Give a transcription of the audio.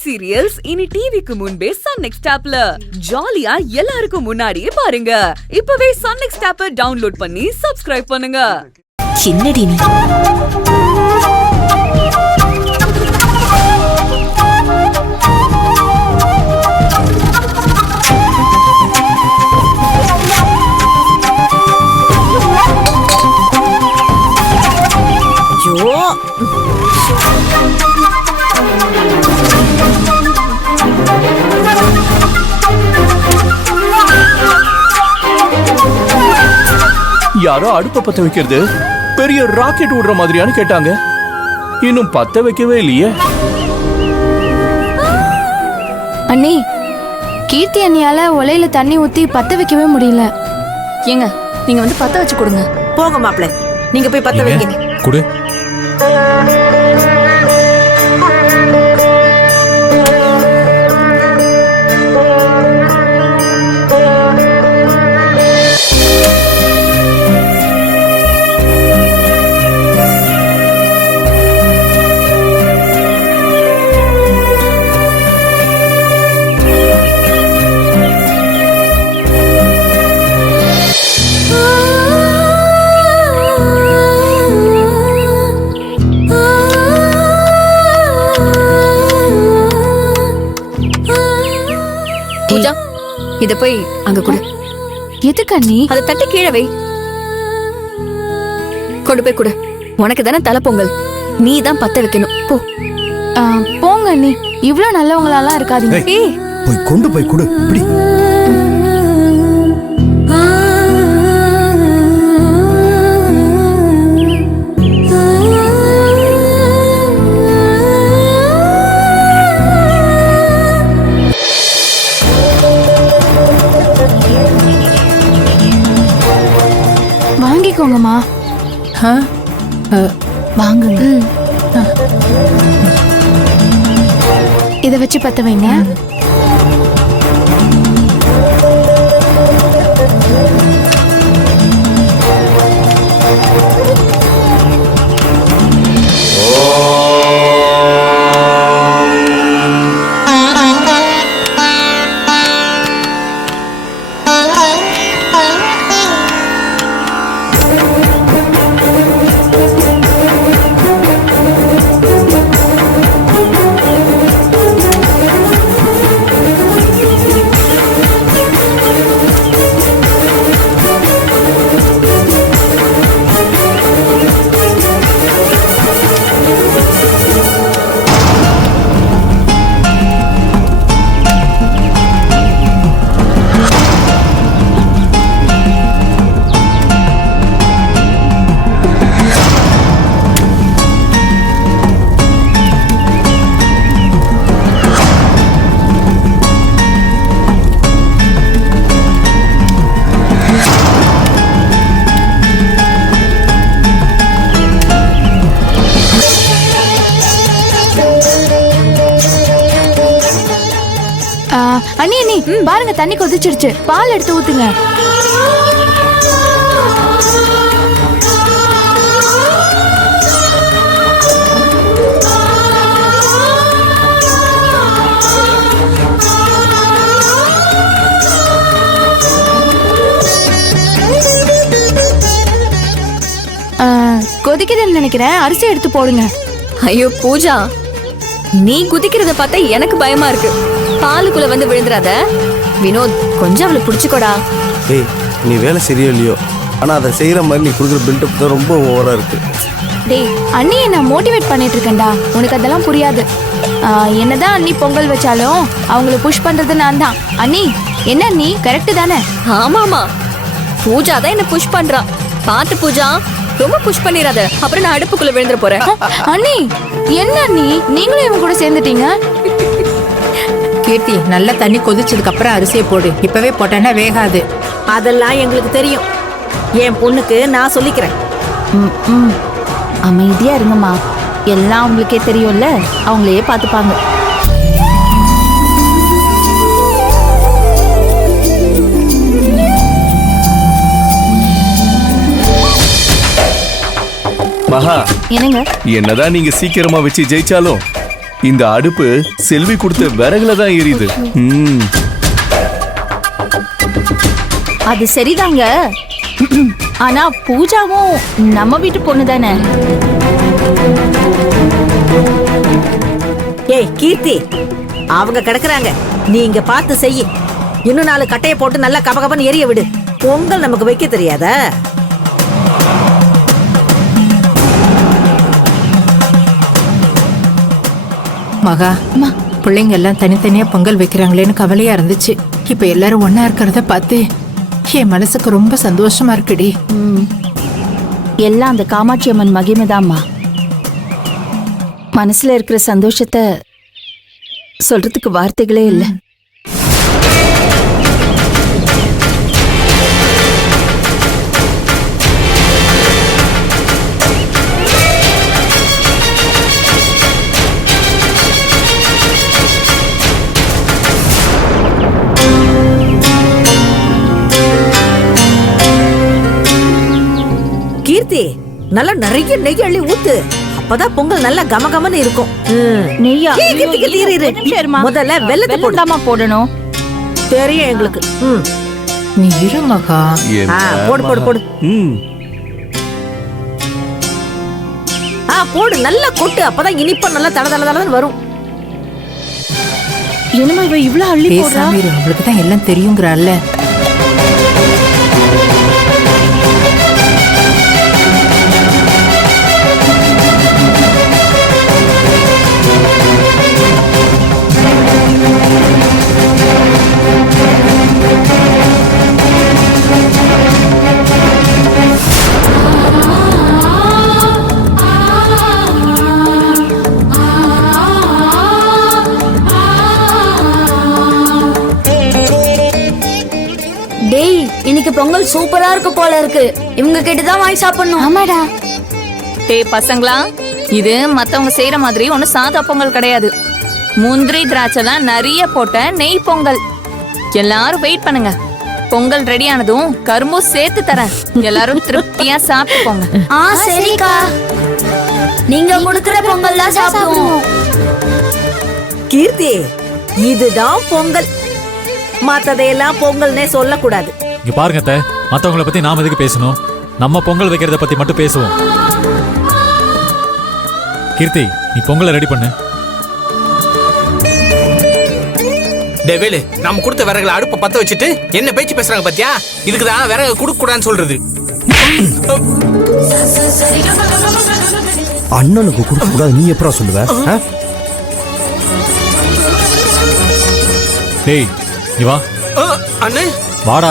Web serials இனி டிவிக்கு முன்பே சன் நெக்ஸ்ட் ஆப்ல ஜாலியா எல்லாருக்கும் முன்னாடியே பாருங்க. இப்பவே சன் நெக்ஸ்ட் ஆப்பை டவுன்லோட் பண்ணி சப்ஸ்கிரைப் பண்ணுங்க. என்னடி நீ? யாரோ அடுப்ப பத்த வைக்கிறது பெரிய ராக்கெட் விடுற மாதிரியான்னு கேட்டாங்க. இன்னும் பத்த வைக்கவே இல்லையே. அண்ணி, கீர்த்தி அண்ணியால உலையில தண்ணி ஊத்தி பத்த வைக்கவே முடியல. ஏங்க, நீங்க வந்து பத்த வச்சு கொடுங்க. போங்க மாப்ள, நீங்க போய் பத்த வைங்க. குடு. பூஜா, இத போய் அங்க கொடு. எதுக்கு அண்ணி? அதை தட்டி கீழே வை. கொண்டு போய் கொடு. உனக்கு தானே தலை பொங்கல், நீ தான் பத்த வைக்கணும். போ. போங்க அண்ணி, இவ்வளவு நல்லவங்களாலாம் இருக்காதீங்க. போய் கொண்டு போய் கொடு. இப்படி வாங்கிக்கோங்கம்மா. வாங்குங்க. இத வச்சு பத்த வைங்க. அண்ணி அண்ணி, பாருங்க தண்ணி கொதிச்சிருச்சு. பால் எடுத்து ஊத்துங்க. கொதிக்குதுன்னு நினைக்கிறேன், அரிசி எடுத்து போடுங்க. ஐயோ பூஜா, நீ குதிக்கிறத பார்த்தா எனக்கு பயமா இருக்கு. பாலுக்குள்ள வந்து விழுந்துறாத. வினோத், கொஞ்சம் அவளை புடிச்சுக்கோடா. ஏய், நீ வேலை சரியா இல்லையோ, ஆனா அதை செய்யற மாதிரி நீ கொடுக்குற பில்டப் தான் ரொம்ப ஓவரா இருக்கு. டேய், அண்ணியை நான் மோட்டிவேட் பண்ணிட்டு இருக்கேன்டா, உனக்கு அதெல்லாம் புரியாது. என்னதான் அண்ணி பொங்கல் வச்சாலும் அவங்கள புஷ் பண்றது நான் தான். அண்ணி, என்ன அண்ணி, கரெக்ட் தானே? ஆமாமா, பூஜா தான் என்ன புஷ் பண்றா. பாத்து பூஜா, ரொம்ப புஷ் பண்ணிராத, அப்புறம் நான் அடுப்புக்குள்ள விழுந்துற போறேன். அண்ணி, என்ன அண்ணி, நீங்களும் இவங்க கூட சேர்ந்துட்டீங்க? கீர்த்தி, நல்லா தண்ணி கொதிச்சதுக்கு அப்புறம் அரிசியை போடு. இப்பவே போட்டேன்னா வேகாது. அதெல்லாம் எங்களுக்கு தெரியும். என் பொண்ணுக்கு நான் சொல்லிக்கிறேன். அமைதியா இருங்கம்மா, எல்லாம் அவங்களுக்கே தெரியும்ல, அவங்களே பார்த்துப்பாங்க. மகா, என்னங்க? என்னதான் நீங்க சீக்கிரமா வச்சு ஜெயிச்சாலும் இந்த அடுப்பு செல்வி கொடுத்த விறகுல தான் எரியுது. அது சரிதாங்க. ஆனா பூஜாவும் நம்ம வீட்டு பொண்ணு தானே. ஏய் கீர்த்தி, அவங்க கிடக்குறாங்க, நீ இங்க பார்த்து செய்யி. இன்னும் 4 கட்டையை போட்டு நல்லா கபகபன்னு எரிய விடு. பொங்கல் நமக்கு வைக்க தெரியாதா? மகா, பிள்ளைங்க எல்லாம் தனித்தனியா பொங்கல் வைக்கிறாங்களேன்னு கவலையா இருந்துச்சு. இப்ப எல்லாரும் ஒன்னா இருக்கிறத பார்த்து என் மனசுக்கு ரொம்ப சந்தோஷமா இருக்குடி. எல்லாம் அந்த காமாட்சி அம்மன் மகிமைதாம்மா. மனசுல இருக்கிற சந்தோஷத்தை சொல்றதுக்கு வார்த்தைகளே இல்லை. கீர்த்தி, நல்லா நிறைய நெய் அள்ளி ஊத்து. அப்பதான் பொங்கல் நல்லா கமகமன்னு இருக்கும். நெய்யா? ஏய், கீர்த்தி, கீர்த்தி, இரு, இரு. முதல்ல வெல்லத்தை போடு. போடணும் தெரியும் எங்களுக்கு. நீ இரு மகா. போடு போடு போடு. போடு, நல்லா கொட்டு. அப்பதான் இனிப்பா நல்லா தட தட தடன்னு வரும். என்னமா இவ இவ்வளவு அள்ளி போடுறா? பேசாம இரு, உங்களுக்கு தான் எல்லாம் தெரியுங்கிறாள்ல. டேய், இன்னைக்கு பொங்கல் சூப்பரா இருக்கு போல இருக்கு. இவங்க கிட்ட தான் வாங்கி சாப்பிடணும். ஆமாடா. டேய் பசங்களா, இது மத்தவங்க செய்யற மாதிரி ஒண்ணு சாதா பொங்கல் கிடையாது. முந்திரி திராட்சைலாம் நிறைய போட்ட நெய் பொங்கல். எல்லாரும் வெயிட் பண்ணுங்க. பொங்கல் ரெடி ஆனதும் கரும்பும் சேர்த்து தரேன். எல்லாரும் திருப்தியா சாப்பிட்டு போங்க. சரிக்கா, நீங்க கொடுக்கிற பொங்கல் தான் சாப்பிடுவோம். கீர்த்தி, இதுதான் பொங்கல். மத்ததையெல்லாம் பொங்கல்னே சொல்லக்கூடாது. இங்க பாருங்க அத்தை, மத்தவங்கள பத்தி நாம எதுக்கு பேசணும்? நம்ம பொங்கல் வைக்கிறத பத்தி மட்டும் பேசுவோம். கீர்த்தி, நீ பொங்கலை ரெடி பண்ணு. டேவேலு, நம்ம கொடுத்த விறகுல அடுப்பை பத்த வச்சுட்டு என்ன பேச்சு பேசுறாங்க பாத்தியா? இதுக்குதான் விறகு கொடுக்க கூடாதுன்னு சொல்றது. அண்ணனுக்கு கொடுக்க கூடாது நீ எப்பரா சொல்லுவ? டேய், நீ வா. அண்ணே வாடா.